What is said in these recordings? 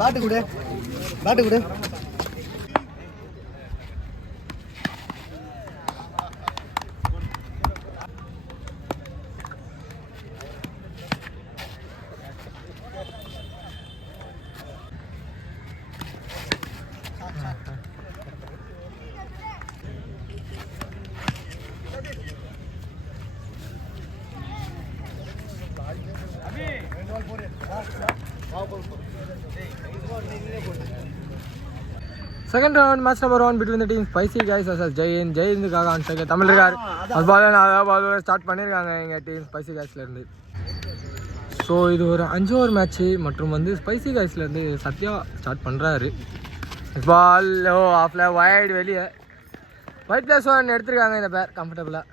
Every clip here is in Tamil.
பாட்டு கொடு பாட்டு கொடு. Second round, match number 1 between the teams Spicy Guys versus Jain. ஜெயிந்துக்காக ஆன் சைக்கிள் தமிழ் இருக்கார். பால் ஸ்டார்ட் பண்ணியிருக்காங்க எங்கள் டீம் ஸ்பைசி காய்ஸ்லேருந்து. ஸோ இது ஒரு 5 ஓவர் மேட்ச்சு மற்றும் வந்து ஸ்பைசி காய்ஸ்லேருந்து சத்யா ஸ்டார்ட் பண்ணுறாரு. பால் ஆஃபில் வைட் வெளியே ஒயிட் பிளஸ் 1 எடுத்திருக்காங்க இந்த பேர் கம்ஃபர்டபுளாக.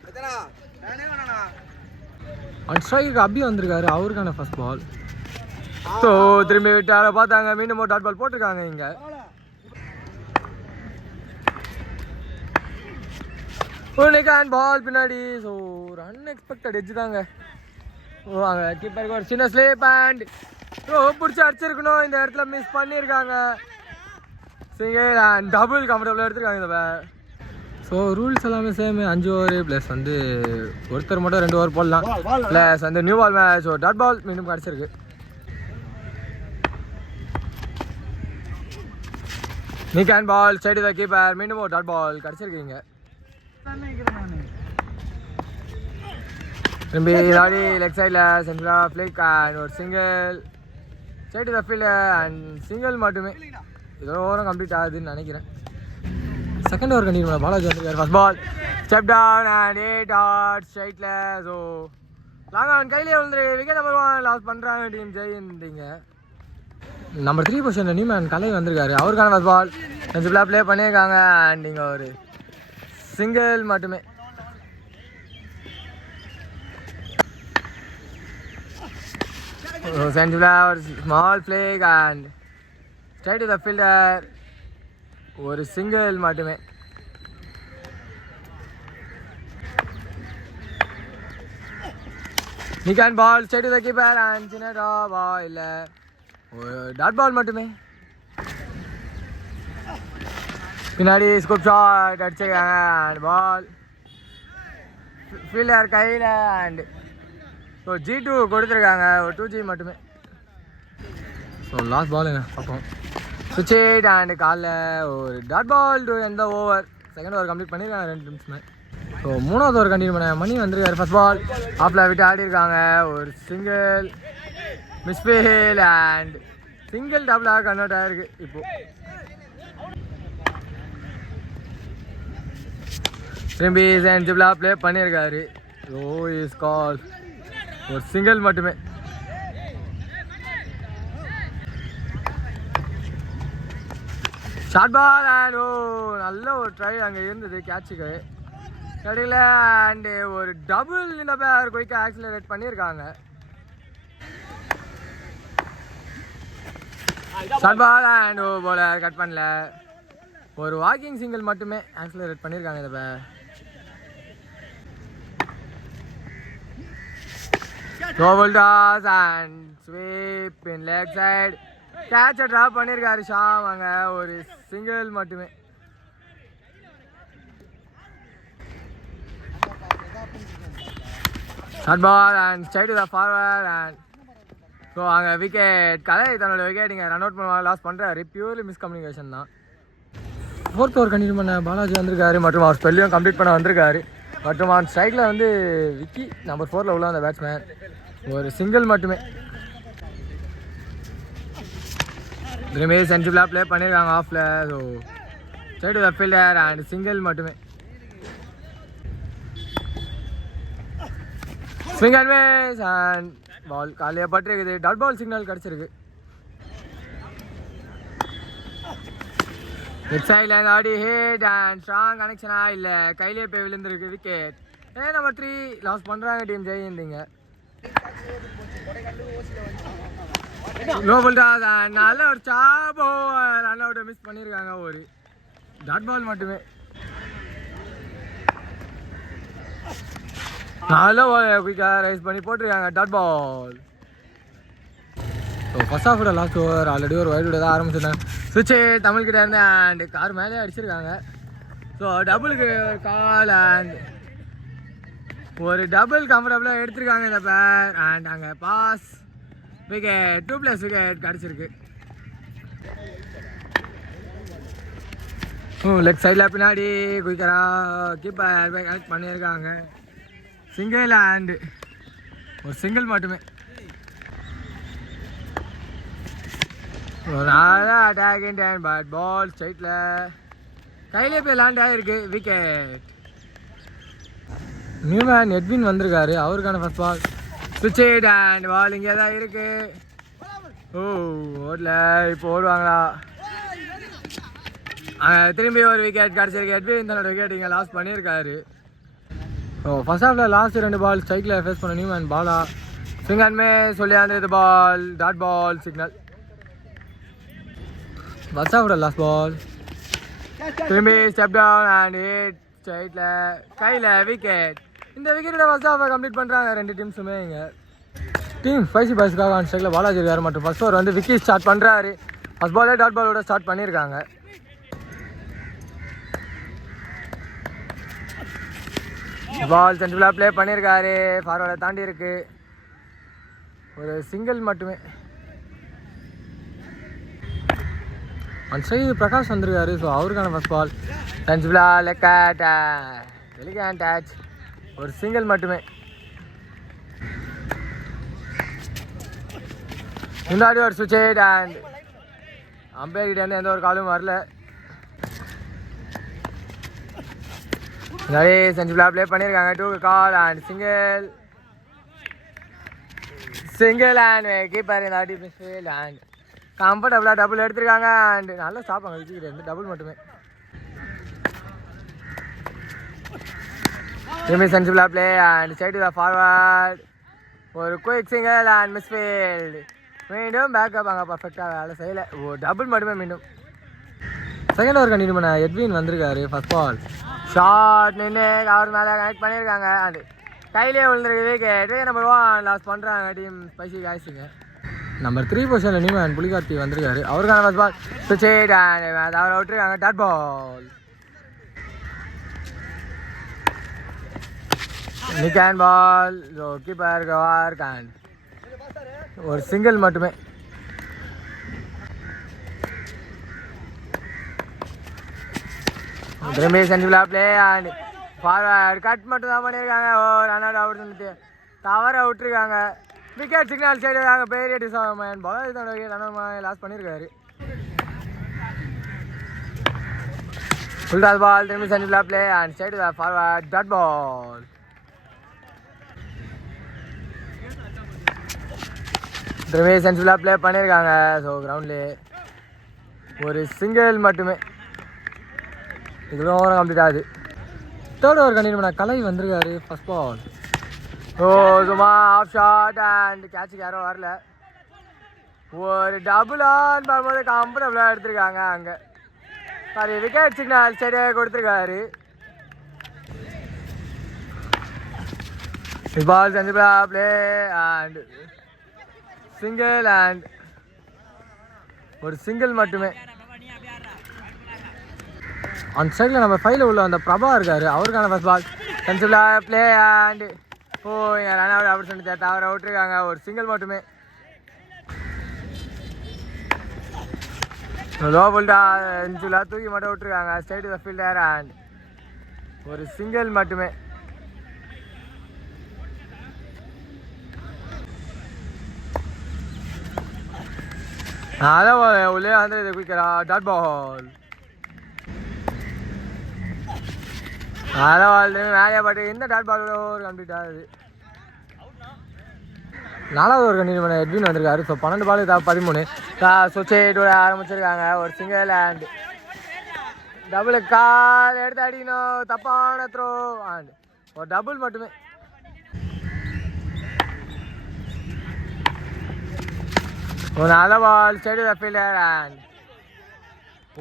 அண்ட் ஸ்ட்ரைக்கு அபி வந்திருக்காரு, அவருக்கான ஃபர்ஸ்ட் பால். ஸோ திரும்பி விட்டால பார்த்தாங்க, மீண்டும் ஒரு டாட் பால் போட்டிருக்காங்க இங்கே. ஒரு பால் பின்னாடி. ஸோ ஒரு அன்எக்ஸ்பெக்டட் எட்ஜ் தாங்க. வாங்க கீப்பருக்கு ஒரு சின்ன ஸ்லேப் அண்ட் பிடிச்சி அடிச்சிருக்கணும், இந்த இடத்துல மிஸ் பண்ணியிருக்காங்க. சிங்கிள் அண்ட் டபுள் கம்ஃபர்டபுளாக எடுத்துருக்காங்க இந்த பேர். ஸோ ரூல்ஸ் எல்லாமே சேம், 5 ஓவர் ப்ளஸ் வந்து ஒருத்தர் மட்டும் 2 ஓவர் போடலாம். ப்ளஸ் வந்து நியூ பால் மேட்ச் ஒரு டாட் பால் மீண்டும் கிடச்சிருக்கு. நிக் பால் ஸ்ட்ரைட் த கீப்பர், மீண்டும் ஒரு டாட் பால் கிடச்சிருக்கீங்க. திரும்பி இதாடி லெக் சைடில் சென்ட்ரா ஃப்ளிக் அண்ட் ஒரு single straight the field and single மட்டுமே. இதோ ஓரம் கம்ப்ளீட் ஆகுதுன்னு நினைக்கிறேன். செகண்ட் ஓவர் கண்டிப்பாக பாலாஜி வந்துருக்காரு. First ball step down and 8 dot ஸ்ட்ரைட்டில். ஸோ லாங் அவன் கையிலே விழுந்துரு. விக்கெட் நம்பர் 1 லாஸ் பண்ணுறாங்க டீம் ஜெயின்றீங்க. நம்பர் 3 பொசிஷனில் நியூமேன் கலை வந்திருக்காரு, அவருக்கான ஃபர்ஸ்ட் பால் சென்சிபிளாக ப்ளே பண்ணியிருக்காங்க அண்ட் இங்கே ஒரு சிங்கிள் மட்டுமே. சென்சிபிளாக ஒரு small flick and straight to the fielder, ஒரு சிங்கிள் மட்டுமே. Nick ball straight to the keeper and சின்ன டாவா இல்லை ஒரு டாட் பால் மட்டுமே. பின்னாடி ஸ்கூப் ஷாட் அடிச்சிருக்காங்க அண்ட் பால் ஃபீல்டர் கையில் அண்ட் ஸோ G2 கொடுத்துருக்காங்க, ஒரு 2G மட்டுமே. ஸோ லாஸ்ட் பால் என்ன பார்ப்போம். சுவிட்ச் இட் அண்ட் காலில் ஒரு டாட் பால் டு எந்த ஓவர். செகண்ட் ஓவர் கம்ப்ளீட் பண்ணியிருக்காங்க 2 நிமிஷமே. ஸோ 3வது ஓவர் கண்டினியூ பண்ண மணி வந்திருக்காரு. ஃபர்ஸ்ட் பால் ஆஃபில் விட்டு ஆடிருக்காங்க, ஒரு சிங்கிள் மிஸ்ஃபீல் அண்ட் சிங்கிள் டபுளாக கன்வெர்ட் ஆகிருக்கு. இப்போது திரும்பி சென்சிபிளாக ப்ளே பண்ணியிருக்காரு. இஸ் கால் ஒரு சிங்கிள் மட்டுமே. ஷார்ட் பால் அண்ட் நல்ல ஒரு ட்ரை அங்கே இருந்தது, கேட்சுக்கு கிடைக்கல அண்டு ஒரு டபுள் இந்த பேர் குயிக்காக ஆக்சிலரேட் பண்ணியிருக்காங்க. ஷார்ட் பால் அண்ட் போல கட் பண்ணல, ஒரு வாக்கிங் சிங்கிள் மட்டுமே ஆக்சிலரேட் பண்ணியிருக்காங்க இந்த பேர். Double toss and sweep in leg side. Catch a drop பண்ணிருக்காரு ஷாம், அங்க ஒரு சிங்கிள் மட்டுமே. Short ball and straight to the forward and so அங்கே விக்கெட் கலை தன்னோட விக்கெட் இங்கே ரன் அவுட் பண்ணுவாங்க லாஸ் பண்ணுறாரு. பியூர்லி மிஸ்கம்யூனிகேஷன் தான். 4th ஓவர் கண்டினியூ பண்ண பாலாஜி வந்திருக்காரு மற்றும் அவர் ஸ்பெல்லையும் கம்ப்ளீட் பண்ண வந்திருக்காரு. மற்றும் ஆன் ஸ்ட்ரைக்கில் வந்து விக்கி நம்பர் 4ல் உள்ள அந்த பேட்ஸ்மேன் ஒரு சிங்கிள் மட்டுமே. இதுமாரி சென்ட்ரிபிளாக ப்ளே பண்ணியிருக்காங்க ஆஃபில். So straight to the fielder and single மட்டுமே. Swing and miss and ball காலையாக பட்டிருக்குது. டாட் பால் சிக்னல் கிடச்சிருக்கு. லெஃப்ட் சைடில் ஆடி ஹிட் அண்ட் ஸ்ட்ராங் கனெக்ஷனாக இல்லை கையிலே போய் விழுந்திருக்கு விக்கெட். நம்பர் 3 லாஸ் பண்ணுறாங்க டீம் ஜெயிந்திங்க. நல்ல ஒரு சாபோ ரன் அவுட்டை மிஸ் பண்ணியிருக்காங்க. ஒரு டாட் பால் மட்டுமே. நல்ல குயிக்காக ரைஸ் பண்ணி போட்டிருக்காங்க டாட் பால். ஸோ ஃபர்ஸ்ட் ஹாஃபோட லாஸ்ட் ஓவர் ஆல்ரெடி ஒரு வைடு தான் ஆரம்பிச்சிருந்தாங்க. சுவிட்சு தமிழ்கிட்ட இருந்து அண்ட் கார் மேலே அடிச்சிருக்காங்க. ஸோ டபுளுக்கு ஒரு கால் அண்ட் ஒரு டபுள் கம்ஃபர்டபுளாக எடுத்திருக்காங்க இந்த பேர். அண்ட் அங்கே பாஸ் விக்கெட் 2+ விக்கெட் கிடச்சிருக்கு. லெஃப்ட் சைடில் பின்னாடி குயிக்கராக கீப்பர் கனெக்ட் பண்ணியிருக்காங்க. சிங்கிள் அண்ட் ஒரு சிங்கிள் மட்டுமே. ஒரு அட்டாக்கிங் டைம் பட் பால் ஸ்ட்ரைட்டில் கையிலே போய் லேண்ட் ஆகிருக்கு விக்கெட். நியூமேன் எட்வின் வந்திருக்காரு. அவருக்கான ஃபர்ஸ்ட் பால் சுவிட்ச் அண்ட் பால் இங்கே தான் இருக்கு. ஓடல இப்போ ஓடுவாங்களா? திரும்பி ஒரு விக்கெட் கிடச்சிருக்கு. எட்வின் தன்னோட விக்கெட் இங்கே லாஸ் பண்ணியிருக்காரு. ஸோ ஃபர்ஸ்ட் ஹாஃபில் லாஸ்ட் 2 பால் ஸ்ட்ரைக்கில் ஃபேஸ் பண்ண நியூமேன் பாலா ஸ்விங் அண்ட் மிஸ் சொல்லி அந்த ball dot ball signal. First ஹாஃபோட லாஸ்ட் பால் திரும்பி ஸ்டெப் டவுன் அண்ட் ஹிட் ஸ்ட்ரைட்டில் கையில் விக்கெட். இந்த விக்கெட்டோட ஃபர்ஸ்ட் ஹாஃபை கம்ப்ளீட் பண்ணுறாங்க 2 டீம்ஸுமே. இங்கே டீம் ஸ்பைசி பாய்ஸ்க்காக ஆன் ஸ்ட்ரைக்கில் பாலாஜி இருக்கார் மற்றும் ஃபர்ஸ்ட் ஓவர் வந்து விக்கி ஸ்டார்ட் பண்ணுறாரு. ஃபர்ஸ்ட் பாலே டாட் பாலோட ஸ்டார்ட் பண்ணியிருக்காங்க. பால் சென்ட்ரலாக ப்ளே பண்ணியிருக்காரு. ஃபார்வர்டை தாண்டி இருக்கு. ஒரு சிங்கிள் மட்டுமே. அந்த சைடு பிரகாஷ் வந்திருக்காரு. ஸோ அவருக்கான ஃபர்ஸ்ட் பால் சென்ட்ரலாக லெக் எலிகேண்ட் டச் ஒரு சிங்கிள் மட்டுமே. முன்னாடி ஒரு சுவிட்ச் அண்ட் அம்பேர்கிட்டேருந்து எந்த ஒரு காலும் வரல. நிறைய சென்ட்ரலாக ப்ளே பண்ணியிருக்காங்க. 2 கால் அண்ட் சிங்கிள் அண்ட் கீப்பர் இந்த ஆடி மிஸ்ஃபீல்ட் அண்ட் கம்ஃபர்டபுளாக டபுள் எடுத்திருக்காங்க. அண்ட் நல்லா சாப்பாங்க விக்கெட் இருந்து டபுள் மட்டுமே. திரும்பி சென்ட்ரலாக play and side the forward ஒரு குயிக் சிங்கிள் அண்ட் மிஸ்ஃபீல்ட். மீண்டும் பேக்கப் அங்கே பர்ஃபெக்டாக வேலை செய்யலை. டபுள் மட்டுமே. மீண்டும் செகண்ட் ஓவர் கண்டினியூ பண்ண எட்வின் வந்திருக்காரு. ஃபர்ஸ்ட் பால் ஷார்ட் நின்று அவர் மேலே கனெக்ட் பண்ணியிருக்காங்க. அது கையிலே விழுந்துருக்கு விக்கெட். நம்பர் 1 லாஸ் பண்ணுறாங்க டீம் ஸ்பைசி காய்ஸுங்க. நம்பர் 3 பொசிஷனில் நியூமேன் புலிகார்த்தி வந்திருக்காரு. அவருக்கான ஃபர்ஸ்ட் பால் சுவிட்ச் அண்ட் அவரை விட்டுருக்காங்க டாட் பால். நிக் பால் கீப்பர் கவார் கான் ஒரு சிங்கிள் மட்டுமே. திரும்பி சென்ட்ரலாக ப்ளே அண்ட் ஃபார்வர்ட் கட் மட்டும் தான் பண்ணியிருக்காங்க. ரன் அவுட் ஆப்பர்ச்சுனிட்டி தவற விட்டுருக்காங்க. விக்கெட் சிக்னல் சைடு தாங்க பெரிய டிஸ்அப்பாயின்மெண்ட். பாலாஜி தன்னோட ரன் லாஸ் பண்ணியிருக்காரு. ஃபுல் டாஸ் பால் திரும்பி சென்ட்ரலாக play and side forward dot ball. திரும்பி சென்ட்ரலாக ப்ளே பண்ணியிருக்காங்க. ஸோ கிரவுண்ட்லேயே ஒரு சிங்கிள் மட்டுமே. இதுவும் ஓவர் கம்ப்ளீட் ஆகுது. தேர்ட் ஓவர் கண்டினியூ பண்ண கலை வந்திருக்காரு. ஃபர்ஸ்ட் பால் சும்மா ஆஃப் ஷாட் அண்ட் கேட்சுக்கு யாரும் வரல. ஒரு டபுள் ஆன் வரும்போது கம்ஃபர்டபுளாக எடுத்திருக்காங்க. அங்கே சாரி விக்கெட் சிக்னல் சரியாக கொடுத்துருக்காரு. பால் சென்ட்ரலாக ப்ளே அண்ட் சிங்கிள் அண்ட் ஒரு சிங்கிள் மட்டுமே. அந்த சைடில் நம்ம 5ல் உள்ள அந்த பிரபா இருக்காரு. அவருக்கான ஃபர்ஸ்ட் பால் சென்ட்ரலாக ப்ளே அண்ட் ஓ என் ரன் அவுட் அப்படி சொல்லி தவற விட்டுருக்காங்க. ஒரு சிங்கிள் மட்டுமே. லோ போல்டா 5 தூக்கி மட்டும் விட்டுருக்காங்க. ஸ்ட்ரைட் த ஃபீல்டர் அண்ட் ஒரு சிங்கிள் மட்டுமே. அதான் உள்ளே வந்து இதை குளிக்கிறா. டாட் பால் அதான் பால் வேலையா பாட்டு. இந்த டாட் பால் ஒரு கம்ப்ளீட் ஆகுது. 4வது ஒரு கண்டிப்பாக எட்வின் வந்திருக்காரு. ஸோ 12 பால் 13. ஸோ சேட்டோட ஆரம்பிச்சிருக்காங்க. ஒரு சிங்கிள் அண்ட் டபுள் கால் எடுத்து அடிக்கணும். தப்பான த்ரோ அண்ட் ஒரு டபுள் மட்டுமே. ஒரு நல்ல பால் ஸ்ட்ரைட் ஃபீல்டர் அண்ட்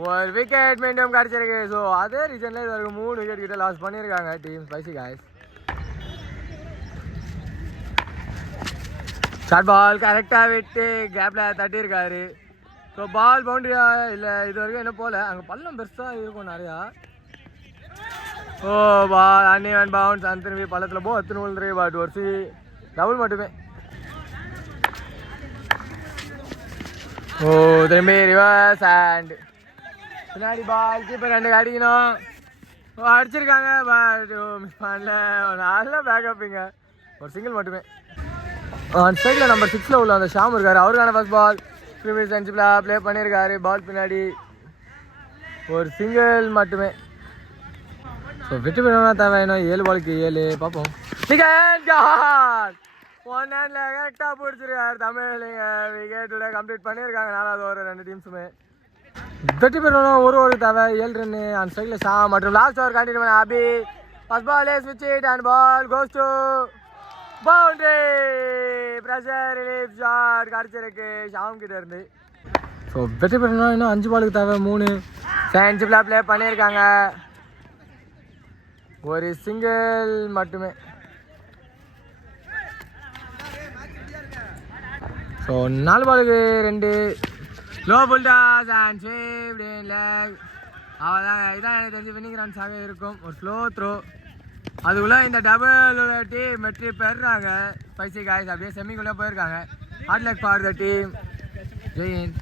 ஒரு விக்கெட் மீண்டும் கிடச்சிருக்கு. ஸோ அதே ரீசனில் இது வரைக்கும் 3 விக்கெட் கிட்ட லாஸ் பண்ணியிருக்காங்க team spicy guys. Short ball கரெக்டாக விட்டு கேப்பில் தட்டியிருக்காரு. ஸோ பால் பவுண்டரியா இல்லை இது வரைக்கும் என்ன போல. அங்கே பள்ளம் பெருசாக இருக்கும் நிறையா. ஓ பால் அன்னிவன் பவுன்ஸ் அந்த திரும்பி பள்ளத்தில் போ அத்தனை விழுந்துரு. பட் ஒரு டபுள் மட்டுமே. ஓ திரும்பி ரிவர்ஸ் அண்ட் பின்னாடி பால் கீப்பர் 2 அடிக்கணும். அடிச்சிருக்காங்க. பட் மிஸ் பண்ணல. நல்ல பேக்கப்பிங்க. ஒரு சிங்கிள் மட்டுமே. ஆன் சைடில் நம்பர் 6 உள்ள அந்த ஷாம் இருக்காரு. அவருக்கான ஃபர்ஸ்ட் பால் ப்ரீவியஸ் செஞ்சுபிளாக ப்ளே பண்ணியிருக்காரு. பால் பின்னாடி ஒரு சிங்கிள் மட்டுமே. ஸோ வெற்றி பெறணும்னா தேவை வேணும். 7 பாலுக்கு 7 பார்ப்போம். ஒன் ஹேண்டில் கரெக்டாக பிடிச்சிருக்காரு தமிழ். விக்கெட்டோட கம்ப்ளீட் பண்ணியிருக்காங்க 4வது ஓவர் 2 டீம்ஸுமே. வெற்றி பெறணும் ஒரு தேவை 7 ரன்னு. அந்த சைடில் ஷாம் மற்றும் லாஸ்ட் ஓவர் கண்டினியூ பண்ண அபி. ஃபர்ஸ்ட் பால் ஸ்விட்ச் it and ball goes to boundary. Pressure relief shot கிடச்சிருக்கு ஷாம் கிட்ட இருந்து. ஸோ வெற்றி பெறணும் இன்னும் 5 பாலுக்கு தேவை 3. செஞ்சுபிளாக ப்ளே பண்ணியிருக்காங்க. ஒரு சிங்கிள் மட்டுமே. ஸோ 4 பாலுக்கு 2. Low full toss and swept in leg. அவ்வளோதாங்க. இதான் எனக்கு தெரிஞ்சு வின்னிங் ரன்ஸாக இருக்கும். ஒரு ஸ்லோ த்ரோ. அதுக்குள்ளே இந்த டபுள் டீம் வெற்றி பெறுறாங்க ஸ்பைசி காய்ஸ். அப்படியே செமிக்குள்ளே போயிருக்காங்க. Hard luck for the team. Jain.